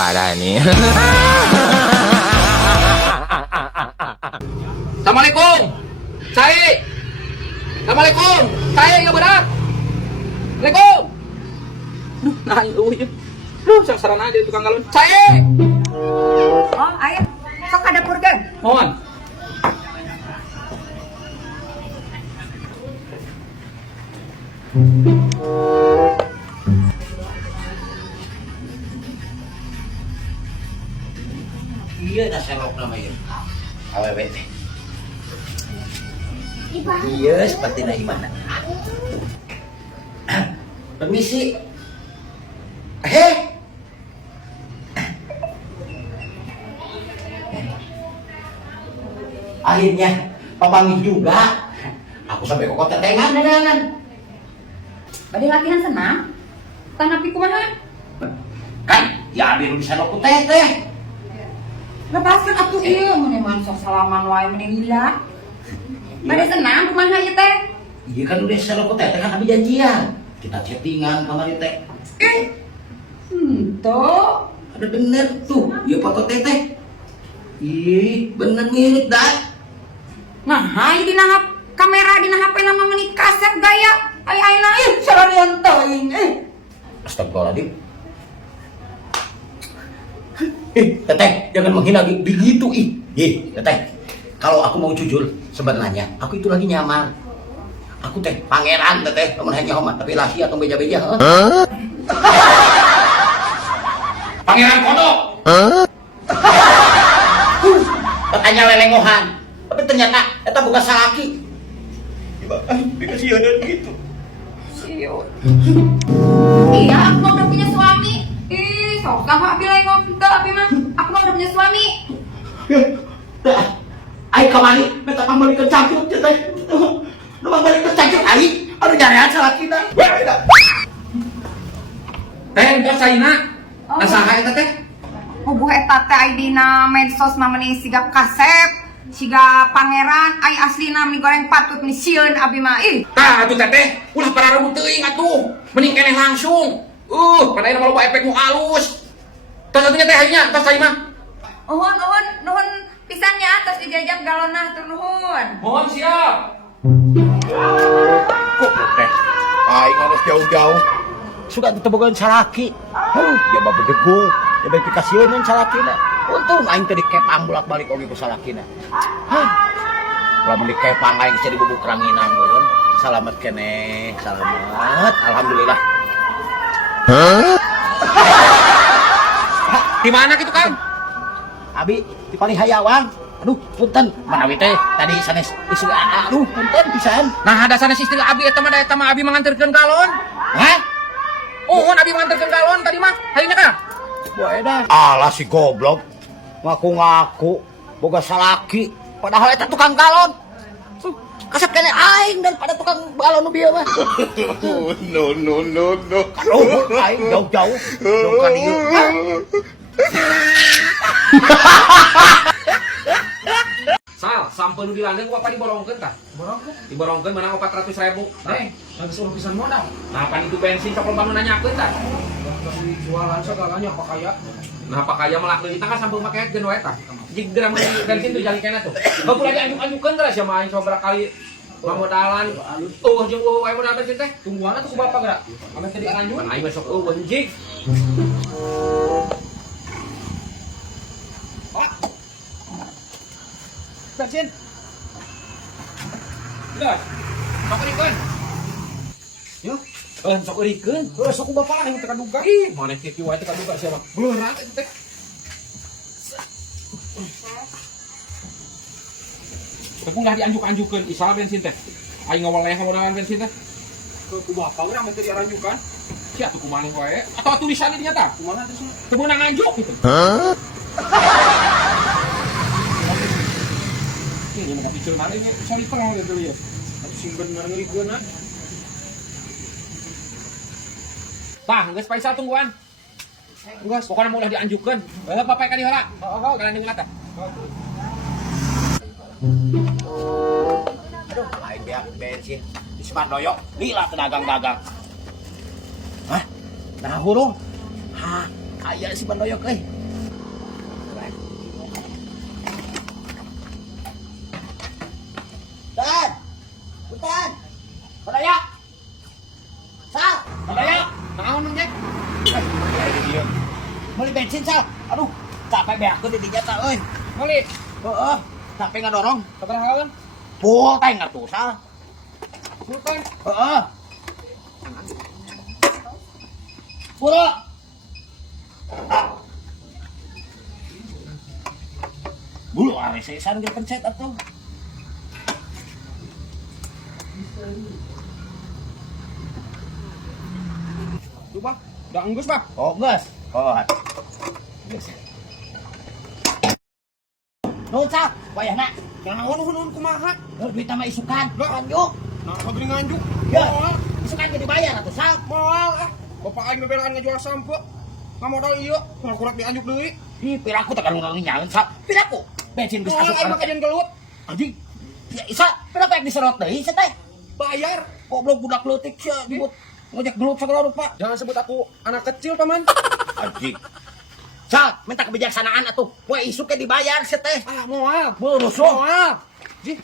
parah nih. Assalamualaikum. Cai. Assalamualaikum. Cai ya benar. Assalamualaikum. Nah, iya. Sang sarana dia tukang galon. Cai. Oh, ayo. Sok ada purgen. Mohon. Iya dah selok namanya. Awewe teh. Iya seperti na Imana. Permisi. Akhirnya papanggil juga. Aku sampai ke kota tengan dengan. Bade latihan senam. Tanah piku mana? Kan ya biru di sana ku teh. Lepaskan atuh ieu mun emang sok salaman wae meni lila. Bade senam kumaha ieu teh? Iya kan udah sana ku teh kan kami janjian. Kita chattingan kamari teh. Henteu. Ada bener tuh, ya foto teteh. Ih, bener mirip dah. Nah, hai dina kamera dina HP nama meni kaset gaya. Ai aina salarian teuing. Astagfirullahaladzim. Teteh, jangan menghina begitu teteh. Kalau aku mau jujur, sebenarnya aku itu lagi nyamar. Aku teh pangeran teteh, namun hanya homat tapi laki atau beja-beja. Pangeran kodok. Katanya lelengohan. Tapi ternyata eta bukan salaki. Dikasihanan gitu. Siut. Iya, aku mah udah punya suami. Sok sama bilang ngomong abi mah. Aku mah udah punya suami. Dah. Ai kamari minta kembali ke cangcut teh. Numpang balik ke cangcut ai. Aduh jarean salaki dah. Teh, entar saina. Nasaha eta teh? Bubuh eta teh ai dina medsos mah meni siga kasep, siga pangeran, ai aslina mie goreng patut ni sieun abi mah. Tah, atuh teteh, ulah pararebut teuing atuh. Mending keneh langsung. Padain mah loba efek nu halus. Tos atunya teh ayeuna, tos saima. Nuhun pisannya atas dijajak galonah tur nuhun. Mohon siap. Kok teh? Ai harus jauh-jauh. Sudah ditemukan salaki. Dia mah bedegu. Dia verifikasieunan salakina. Untung aing teh dikepang bolak-balik oge ku salakina. Lamun dikepang aing bisa dibubuk ranginan meureun. Selamat keneh, selamat. Alhamdulillah. Di mana gitu, Kang? Abi di paling hayawang. Aduh, punten. Manawi teh tadi sanes istri aduh, punten pisan. Nah, ada sanes istri abi eta mah abi manganterkeun galon. Hah? Abi manganterkeun galon tadi mah. Hayeuna Kang. Boe dah. Alah si goblok. Ngaku-ngaku boga salaki, padahal eta tukang galon. Kasep kene aing daripada tukang galon nu bieu mah. No. Aduh, aing jauh-jauh. Jauh ka dieu. Sal, sampel nu dilandeng ku apa diborongkeun tah? Diborongkeun menang 400.000. Habis ulah pisan modal. Nah, pan itu bensin sok loba nu nanyakeun tah. Kasih jualan segalanya apa kaya. Nah, pak aya melak deui tah sampel make gen wae tah. Jig gram bensin tuh jali kena tuh. Bagus lagi anjuk-anjukeun geus ya mah aing coba kali mamodalan. Jeung wae modal bensin teh. Tungguanna tuh ku bapak gerak. Ame tadi anjuk. Pan aing sok jig. Bensin. Gas. Sok rikeun. Yo, Sok rikeun. sok ku bapak yang teka duga. Ih, maneh kieu wae teh kaduga sia mah. Berat eta teh. Teu ulah dianjuk-anjukeun isal bensin teh. Aing ngawaleh modalan bensin teh. Ku bapak urang ame tadi aranjukan. Sia atuh kumaneh wae. Atau tulisan dinya tah. Kumaha teh sih? Teu meunang anjuk gitu. Ini mah kapicul Ada yang cari perang gitu ya. Atuh sing bener ngeuregeuna. Tah, geus paisal tungguan. Geus, pokona mau ulah dianjukeun. Bae papai ka di heula. Heuh, kalian deungeun tah. Aduh, aing beak bensin di Semardoyo. Lila teu dagang-dagang. Hah? Nah hurung. Hah, Kaya si Bandoyok euy. Dan. Bukan. Bandaya. Sal, Bandaya. Naon nang Jack? Dia. Beli bensin Sal. Aduh, capek beakeun di dinya tah euy. Mali. Heeh, capek ngadorong. Sabaraha kan? Full tank atuh Sal. Bukan. Heeh. Pura. Bulu AWC-san ge pencet atuh. Tuh, Bang. Udah enggus, Bang. Oh, geus. Oh. Geus. Nuhun Sal, wayahna. Naon kumaha? Duit mah isukan, lanjut. Nah, pagri nganjuk. Ya, isukan ge dibayar atuh Sal. Moal ah. Bapak aing bebelaan ngajual sampo. Ngamodal ieu, kumaha kurak dianjuk deui. Ih, piraku teh kalung nyaeun Sal. Piraku. Bensin geus Moal asup. aing mah kajian gelut. Anjing. Ya, Isa, piraku yang diserot deui sia teh. Bayar. Goblok budak leutik sia dibut ngojek gelut sagala rupa. Jangan sebut aku anak kecil, Paman. Anjing. Sal, minta kebijaksanaan atuh. Poe isuk ge dibayar sia teh. Ah, moal. Burus Moal. Ji,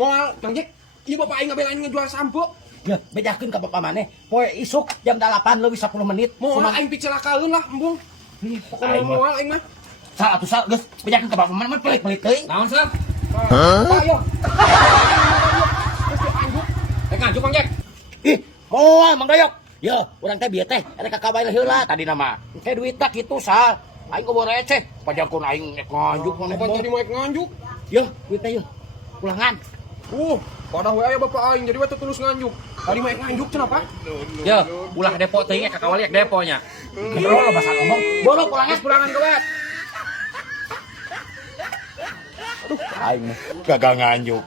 moal. Kang Jack, ieu bapak aing ngabelain ngejual sampo. Ya, bejakeun ka bapak maneh. Poe isuk jam 8 leuwih 10 menit. Moal aing picelakaeun lah, embung. Pokoknya moal aing mah. Sal atuh Sal, geus bejakeun ka bapak maneh pelit-pelit teuing. Naon, Sal? Hah? Ayo. Mesti anjuk. Nganjuk, Kang Jack. Ih, moal Mang Doyok. Ya, urang teh bieu teh ada kakabay heula tadi nama. Teh duit tak kitu Sal. Aing gobo receh, pajangkeun aing nek nganjuk maneh. Apa tadi mau nganjuk? Ya, duit teh yeuh. Pulangan. Pada we aya bapak aing jadi we teu tulus nganjuk. Tadi mah nganjuk cenapa? Ya, ulah depo teuing ka kawali deponya. Boro lo bahasa ngomong. Boro pulangan ke wet. aing gagal nganjuk.